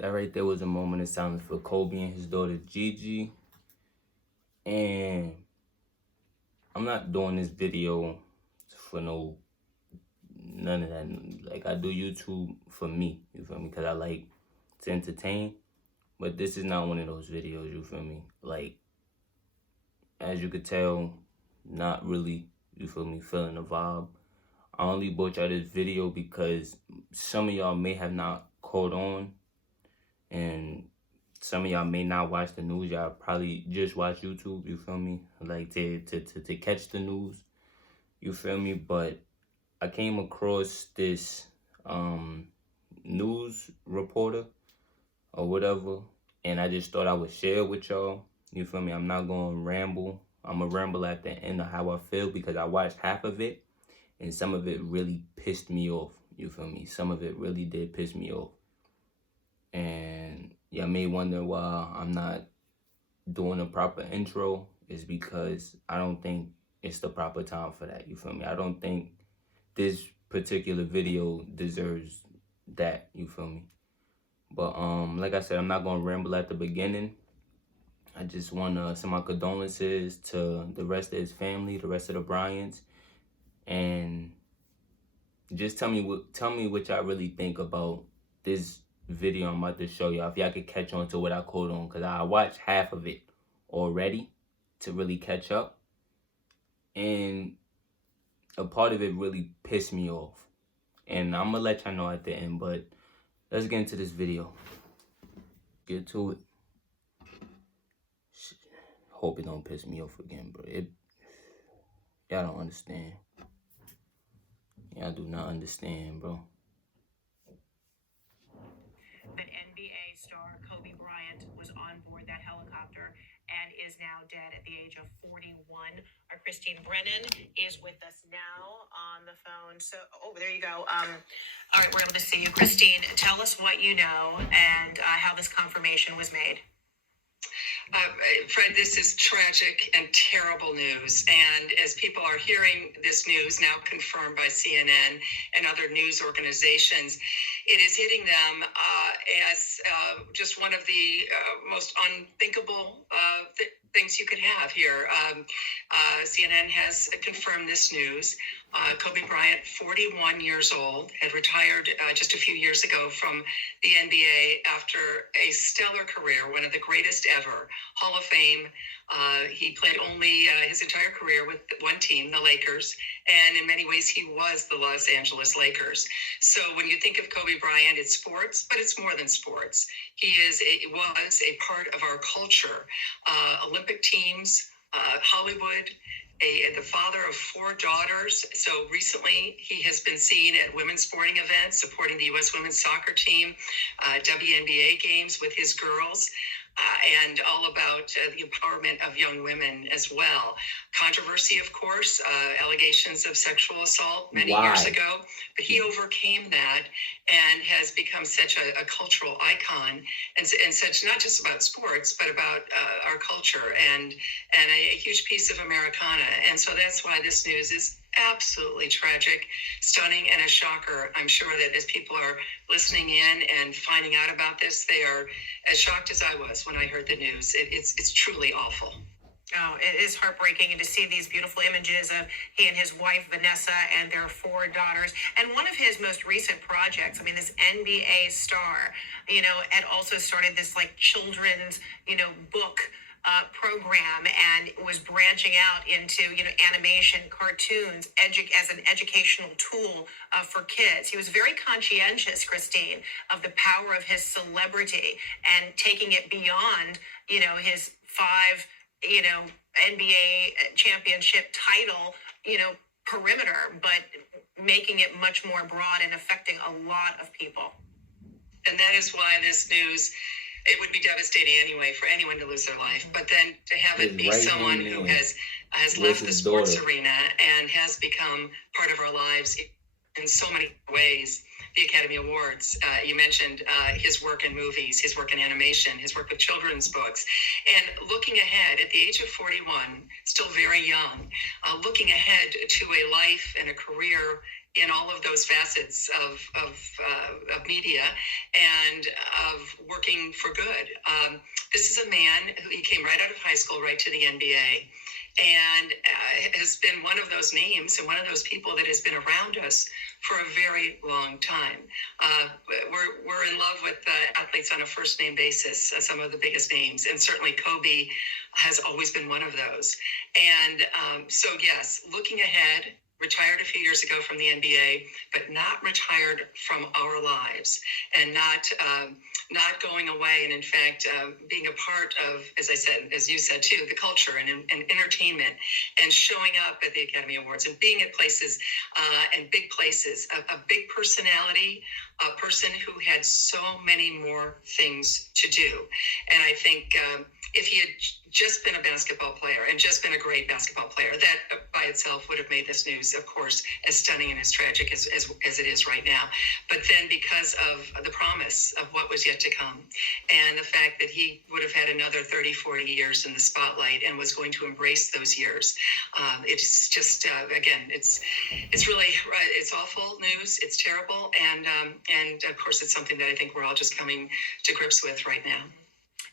That right there was a moment of silence for Kobe and his daughter GiGi. And I'm not doing this video for none of that. Like, I do YouTube for me, you feel me? Because I like to entertain. But this is not one of those videos, you feel me? Like, as you could tell, not really, you feel me, feeling the vibe. I only brought y'all this video because some of y'all may have not caught on, and some of y'all may not watch the news. Y'all probably just watch YouTube, you feel me? Like, to catch the news, you feel me? But I came across this news reporter or whatever, and I just thought I would share it with y'all, you feel me? I'm not going to ramble. I'm going to ramble at the end of how I feel because I watched half of it, and some of it really pissed me off, you feel me? Some of it really did piss me off. And y'all may wonder why I'm not doing a proper intro. Is because I don't think it's the proper time for that, you feel me? I don't think this particular video deserves that, you feel me? But like I said, I'm not gonna ramble at the beginning. I just want to send my condolences to the rest of his family, the rest of the Bryants, and just tell me what y'all really think about this video I'm about to show y'all. If y'all could catch on to what I caught on, because I watched half of it already to really catch up, and a part of it really pissed me off. And I'm gonna let y'all know at the end, but let's get into this video. Get to it. Hope it don't piss me off again, bro. Y'all don't understand. Y'all do not understand, bro. That NBA star Kobe Bryant was on board that helicopter and is now dead at the age of 41. Our Christine Brennan is with us now on the phone. So, there you go. All right, we're able to see you. Christine, tell us what you know and how this confirmation was made. Fred, this is tragic and terrible news. And as people are hearing this news, now confirmed by CNN and other news organizations, it is hitting them as just one of the most unthinkable things you could have here. CNN has confirmed this news. Kobe Bryant, 41 years old, had retired just a few years ago from the NBA after a stellar career, one of the greatest ever, Hall of Fame. He played only his entire career with one team, the Lakers, and in many ways he was the Los Angeles Lakers. So when you think of Kobe Bryant, it's sports, but it's more than sports. He was a part of our culture. Olympic teams, Hollywood, the father of 4 daughters. So recently he has been seen at women's sporting events, supporting the U.S. women's soccer team, WNBA games with his girls, and all about the empowerment of young women as well. Controversy, of course, allegations of sexual assault many years ago, but he overcame that and has become such a cultural icon and such, not just about sports, but about our culture and a huge piece of Americana. And so that's why this news is absolutely tragic, stunning, and a shocker. I'm sure that as people are listening in and finding out about this, they are as shocked as I was when I heard the news. It's truly awful. Oh, it is heartbreaking, and to see these beautiful images of he and his wife, Vanessa, and their 4 daughters. And one of his most recent projects, I mean, this NBA star, had also started this children's, book program, and was branching out into, animation, cartoons, as an educational tool for kids. He was very conscientious, Christine, of the power of his celebrity and taking it beyond, his 5 NBA championship title, perimeter, but making it much more broad and affecting a lot of people. And that is why this news, it would be devastating anyway for anyone to lose their life. But then to have it be someone who has left the sports arena and has become part of our lives in so many ways. The Academy Awards, you mentioned his work in movies, his work in animation, his work with children's books. And looking ahead at the age of 41, still very young, looking ahead to a life and a career in all of those facets of media and of working for good. This is a man who he came right out of high school, right to the NBA, and has been one of those names and one of those people that has been around us for a very long time. We're in love with athletes on a first name basis, some of the biggest names, and certainly Kobe has always been one of those. And so yes, looking ahead, retired a few years ago from the NBA, but not retired from our lives, and not going away, and in fact being a part of, as I said, as you said too, the culture and entertainment, and showing up at the Academy Awards and being at places and big places, a big personality, a person who had so many more things to do. And I think if he had just been a basketball player and just been a great basketball player, that by itself would have made this news, of course, as stunning and as tragic as it is right now. But then because of the promise of what was yet to come, and the fact that he would have had another 30, 40 years in the spotlight and was going to embrace those years, it's just, again, it's really, it's awful news. It's terrible. And of course, it's something that I think we're all just coming to grips with right now.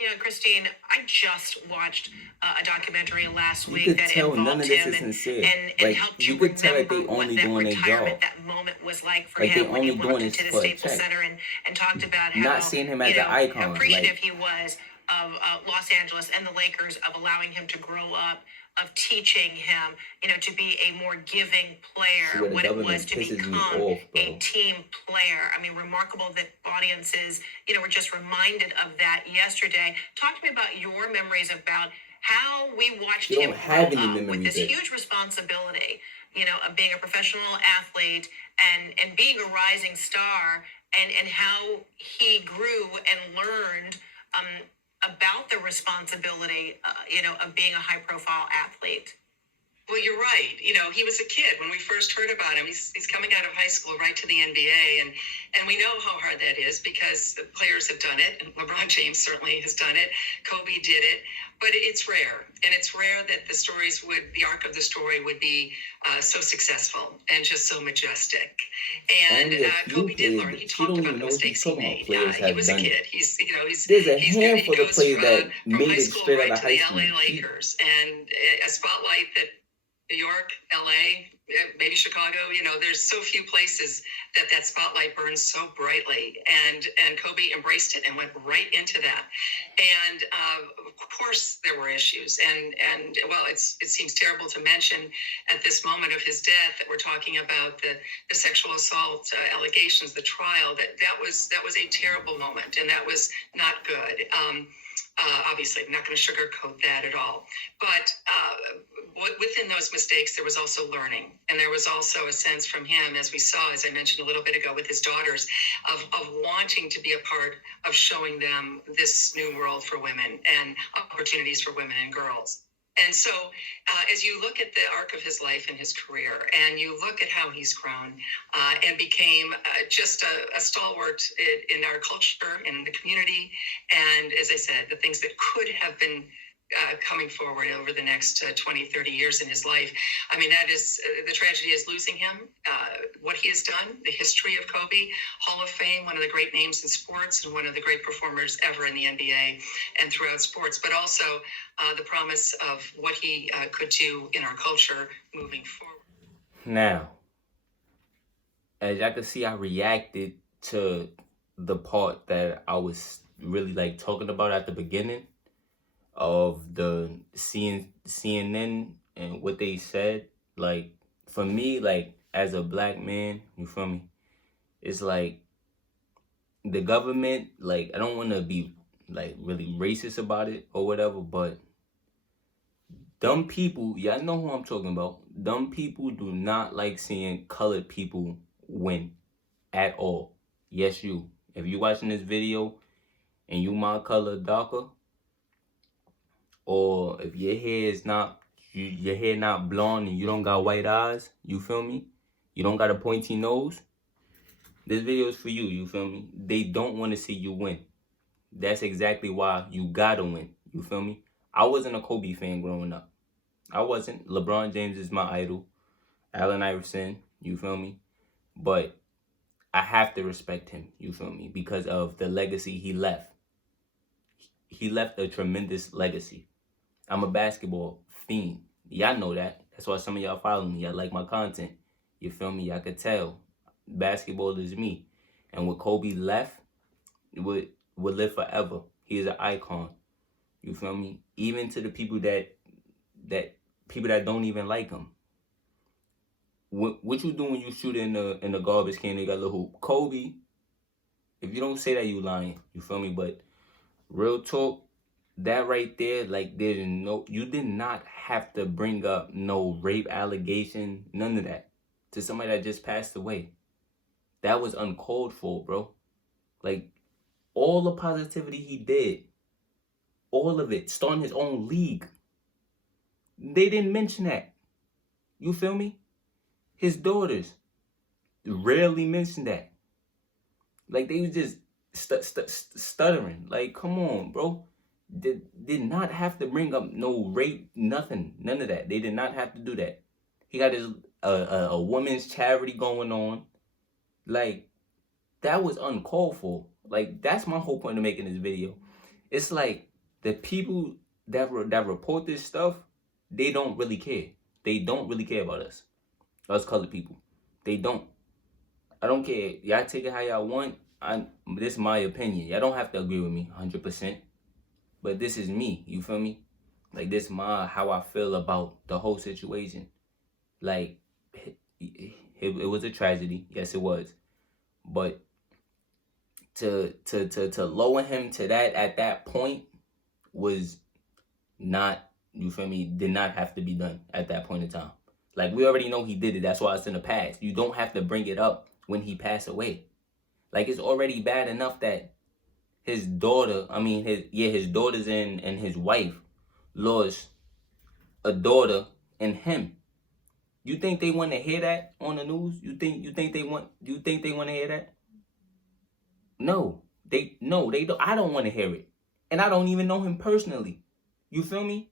You know, Christine, I just watched a documentary last You week could that tell none involved of this him is sincere. and Like, helped you you could tell that remember they what only that doing their retirement, job. that moment was like for Like, they him when he only doing walked this into the for a Staples check. Center and talked about how, Not seeing him as you an know, icon. appreciative Like, he was of Los Angeles and the Lakers, of allowing him to grow up, of teaching him, you know, to be a more giving see player, what the what it was government to pisses me become off, a bro. team player. I mean, remarkable that audiences, you know, were just reminded of that yesterday. Talk to me about your memories about how we watched You him don't have grow any up with memories this of it. huge responsibility, you know, of being a professional athlete and being a rising star, and how he grew and learned about the responsibility, you know, of being a high profile athlete. Well, you're right. You know, he was a kid when we first heard about him. He's coming out of high school right to the NBA, and we know how hard that is because the players have done it, and LeBron James certainly has done it. Kobe did it, but it's rare, and it's rare that the arc of the story would be so successful and just so majestic. And Only a few Kobe did players. learn. He She talked don't about even the know what she's mistakes he talking about. made. Players He have was a done kid. it. He's There's a he handful of goes players that from made high it school straight out right of to high the school. LA Lakers, and a spotlight that New York, LA, maybe Chicago, you know, there's so few places that spotlight burns so brightly. And Kobe embraced it and went right into that. And of course there were issues. And well, it seems terrible to mention at this moment of his death that we're talking about the sexual assault allegations, the trial, that was a terrible moment, and that was not good. Obviously, I'm not going to sugarcoat that at all. But within those mistakes, there was also learning. And there was also a sense from him, as we saw, as I mentioned a little bit ago with his daughters, of wanting to be a part of showing them this new world for women and opportunities for women and girls. And so as you look at the arc of his life and his career, and you look at how he's grown and became just a stalwart in our culture, in the community, and as I said, the things that could have been coming forward over the next 20, 30 years in his life. I mean, that is, the tragedy is losing him, what he has done, the history of Kobe, Hall of Fame, one of the great names in sports and one of the great performers ever in the NBA and throughout sports, but also the promise of what he could do in our culture moving forward. Now, as y'all can see, I reacted to the part that I was really like talking about at the beginning of the CNN and what they said. Like, for me, like, as a black man, you feel me? It's like the government, like, I don't want to be like really racist about it or whatever, but dumb people, y'all know who I'm talking about. Dumb people do not like seeing colored people win at all. Yes, you. If you watching this video and you my color darker, or if your hair is not, your hair not blonde and you don't got white eyes, you feel me? You don't got a pointy nose. This video is for you, you feel me? They don't want to see you win. That's exactly why you gotta win, you feel me? I wasn't a Kobe fan growing up. I wasn't. LeBron James is my idol. Allen Iverson, you feel me? But I have to respect him, you feel me? Because of the legacy he left. He left a tremendous legacy. I'm a basketball fiend. Y'all know that. That's why some of y'all follow me. Y'all like my content. You feel me? Y'all could tell. Basketball is me. And what Kobe left would live forever. He is an icon. You feel me? Even to the people that don't even like him. What you do when you shoot in the garbage can? They got a little hoop. Kobe. If you don't say that, you lying. You feel me? But real talk, that right there, like you did not have to bring up no rape allegation, none of that, to somebody that just passed away. That was uncalled for, bro. Like, all the positivity he did, all of it, starting his own league, they didn't mention that. You feel me? His daughters rarely mentioned that. Like, they was just stuttering. Like, come on, bro. Did not have to bring up no rape, nothing, none of that. They did not have to do that. He got his a woman's charity going on. Like, that was uncalled for. Like, that's my whole point of making this video. It's like the people that report this stuff, they don't really care. They don't really care about us colored people. They don't. I don't care. Y'all take it how y'all want. This is my opinion. Y'all don't have to agree with me 100%. But this is me. You feel me? Like, this is how I feel about the whole situation. Like, it was a tragedy. Yes, it was. But to lower him to that at that point was not, you feel me, did not have to be done at that point in time. Like, we already know he did it. That's why it's in the past. You don't have to bring it up when he passed away. Like, it's already bad enough that his daughter, his daughters and his wife lost a daughter and him. You think they want to hear that on the news? You think they want to hear that? No, they don't. I don't want to hear it. And I don't even know him personally. You feel me?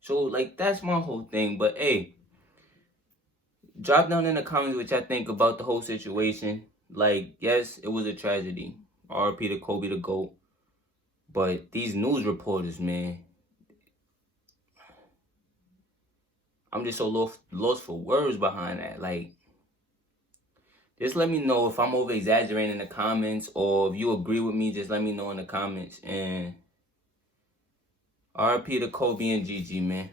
So, like, that's my whole thing. But hey, drop down in the comments what y'all think about the whole situation. Like, yes, it was a tragedy. R.I.P. to Kobe the GOAT. But these news reporters, man, I'm just so lost for words behind that. Like, just let me know if I'm over exaggerating in the comments, or if you agree with me, just let me know in the comments. And R.I.P. to Kobe and GiGi, man.